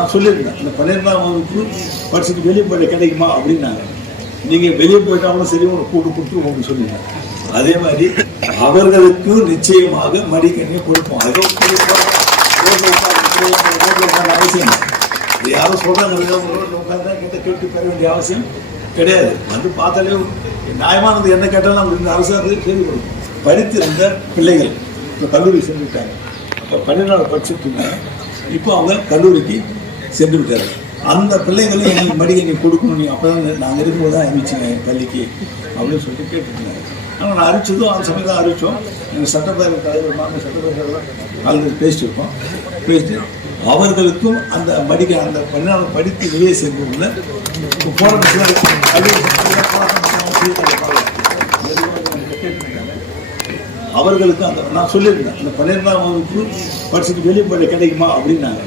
நான் சொல்லியிருந்தேன் இந்த பன்னிரெண்டாம் வகுப்பு படிச்சுட்டு வெளியே போயிட கிடைக்குமா அப்படின்னாங்க. நீங்கள் வெளியே போயிட்டாலும் சரி உங்களை கூட்டு கொடுத்து உங்களுக்கு சொல்லியிருந்தேன் அதே மாதிரி அவர்களுக்கு நிச்சயமாக மடிக்கணியை கொடுப்போம். அதோ அவசியம் இது யாரும் சொல்றாங்க கிட்ட கேட்டு பெற வேண்டிய அவசியம் கிடையாது. வந்து பார்த்தாலே நியாயமானது. என்ன கேட்டாலும் நம்ம இந்த அரசாங்கம் செய்து கொடுக்கும். படித்திருந்த பிள்ளைகள் இப்போ கல்லூரி சென்று அப்போ பன்னிரெண்டாவது படிச்சுட்டு இருந்தாங்க இப்போ அவங்க கல்லூரிக்கு சென்று விட்டார் அந்த பிள்ளைங்களும் எங்களுக்கு மடிகை நீ கொடுக்கணும். நீ அப்போ தான் நாங்கள் இருக்கும்போது தான் அறிவிச்சிங்க பள்ளிக்கு அப்படின்னு சொல்லிட்டு கேட்டுருந்தாங்க ஆனால் நான் அரிச்சதும் அந்த சமயம் தான் அரிச்சோம். எங்கள் சட்டப்பேரவை தலைவர் மாநில சட்டப்பேரவை ஆல்ரெடி பேசியிருக்கோம் பேசிட்டு அவர்களுக்கும் அந்த மடிக்க அந்த பன்னிரெண்டு படித்து வெளியே சென்று அவர்களுக்கு அந்த நான் சொல்லியிருந்தேன் அந்த பன்னிரெண்டாம் வகுப்பு படிச்சுட்டு வெளியே கிடைக்குமா அப்படின்னாங்க.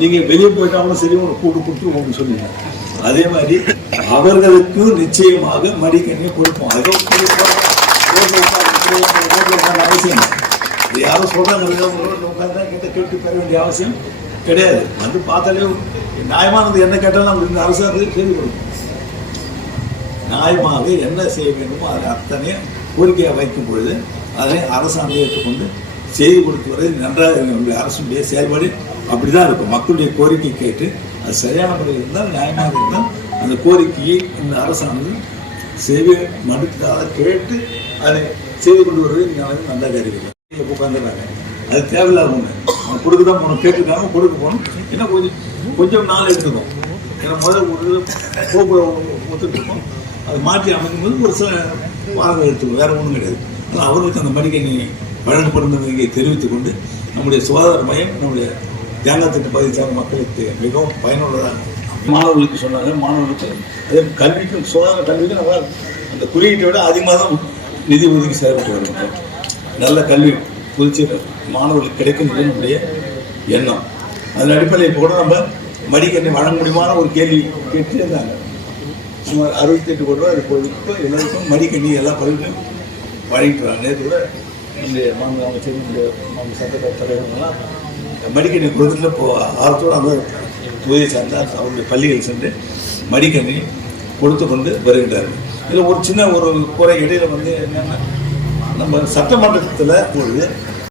நீங்கள் வெளியே போயிட்டாலும் சரி உனக்கு கூட்டு கொடுத்து உங்களுக்கு சொல்லியிருந்தேன் அதே மாதிரி அவர்களுக்கு நிச்சயமாக மடிக்கணியை கொடுப்போம். அதோ அவசியம் இது யாரும் சொல்றாங்க ரோட்ல கிட்ட கேட்டு பெற வேண்டிய அவசியம் கிடையாது. வந்து பார்த்தாலே நியாயமானது என்ன கேட்டாலும் நம்ம இந்த அரசாங்க செய்து கொடுக்கும். நியாயமாக என்ன செய்ய வேண்டுமோ அதை அத்தனை கோரிக்கையாக வைக்கும் பொழுது அதை அரசாங்கம் ஏற்றுக்கொண்டு செய்து கொடுத்து வரை நன்றாக நம்முடைய அரசுடைய செயல்பாடு அப்படி தான் இருக்கும். மக்களுடைய கோரிக்கை கேட்டு அது சரியான முறையில் இருந்தால் நியாயமாக இருந்தால் அந்த கோரிக்கையை இந்த அரசாங்கம் செய்ய மறுக்காத கேட்டு அதை செய்து கொண்டு வருவது நீங்கள் நல்லா அறிவிக்கிறேன் உட்காந்துடுறாங்க அது தேவையில்லாத ஒன்று அவங்க கொடுக்க தான் போகணும் கேட்டுருக்காங்க கொடுக்க போகணும். ஏன்னா கொஞ்சம் கொஞ்சம் நாள் எடுத்துக்கும் ஏன்னா முதல் ஒரு போக்குவரத்து ஒத்துட்டு அது மாற்றி அமைக்கும் போது ஒரு சில வாரங்கள் எடுத்துக்கும் வேறு ஒன்றும் கிடையாது. ஆனால் அவர்களுக்கு அந்த மடிக்கணி வழங்கப்படும் இங்கே தெரிவித்துக்கொண்டு நம்முடைய சுகாதார மையம் நம்முடைய தியானத்துக்கு பதிவு பகுதி மக்களுக்கு மிகவும் பயனுள்ளதாக மாணவர்களுக்கு சொன்னாங்க மாணவர்களுக்கு அதே கல்விக்கும் சுகாதார கல்விக்கும் நம்ம அந்த குறியீட்டை விட அதிகமாக தான் நிதி ஒதுக்கி செயல்பட்டு வருவாங்க நல்ல கல்வி புதுச்சி மாணவர்களுக்கு கிடைக்கும் நம்முடைய எண்ணம். அதன் அடிப்படையில் இப்போ கூட நம்ம மடிக்கண்ணை வழங்க முடியுமான ஒரு கேள்வி கேட்டு இருந்தாங்க சுமார் அறுபத்தெட்டு கோடி ரூபா இப்போ இப்போ எல்லாருக்கும் மடிக்கண்ணி எல்லா பகுதியும் வழங்கிட்டு வராங்க. நேற்று கூட நம்முடைய மாநில அமைச்சர் நம்முடைய சட்டத்தலைவர்கள்லாம் மடிக்கணி குடும்பத்தில் மடிக்கண்ணி கொடுத்துட்டு இப்போ ஆர்வத்தோடு அந்த தொகுதியை சார்ந்த அவருடைய பள்ளிகள் சென்று மடிக்கணி கொடுத்து கொண்டு வருகின்றார்கள். இதில் ஒரு சின்ன ஒரு குறை இடையில் வந்து என்னென்னா நம்ம சட்டமன்றத்தில் பொழுது